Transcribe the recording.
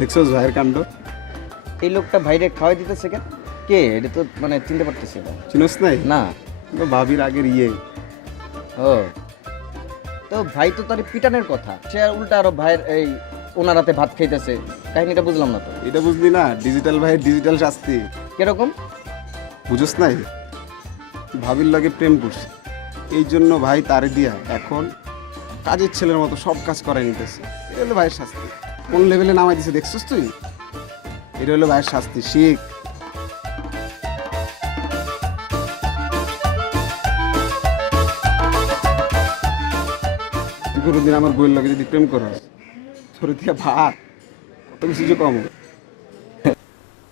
দেখছোস ভাইয়ের কাণ্ড? এই লোকটা ভাইরে খাওয়াই দিতেছে কেন? কে? এটা তো মানে চিনতে পারতেছি না। চিনোস নাই? না। তো ভাবির আগের ইয়ে। ও। তো ভাই তো তার পিটানের কথা। সে আর উল্টা আরও ভাইয়ের এই ওনার হাতে ভাত খাইতেছে। কাহিনীটা বুঝলাম না তো। এটা বুঝলি না? ডিজিটাল ভাইয়ের ডিজিটাল শাস্তি। কীরকম? বুঝোস নাই? ভাবির লগে প্রেম করছে। এই জন্য ভাই তারে দিয়া এখন কাজের ছেলের মতো সব কাজ করাই নিতেছে। এটা হলো ভাইয়ের শাস্তি। কোন লেভেলে নামাই দিছে, দেখছিস তুই? এটা হলো ভাইয়ের শাস্তি, শিখ। কোনোদিন আমার বইয়ের লাগে যদি প্রেম করাস, তোর থেকে ভাত। কত কিছু যে কম।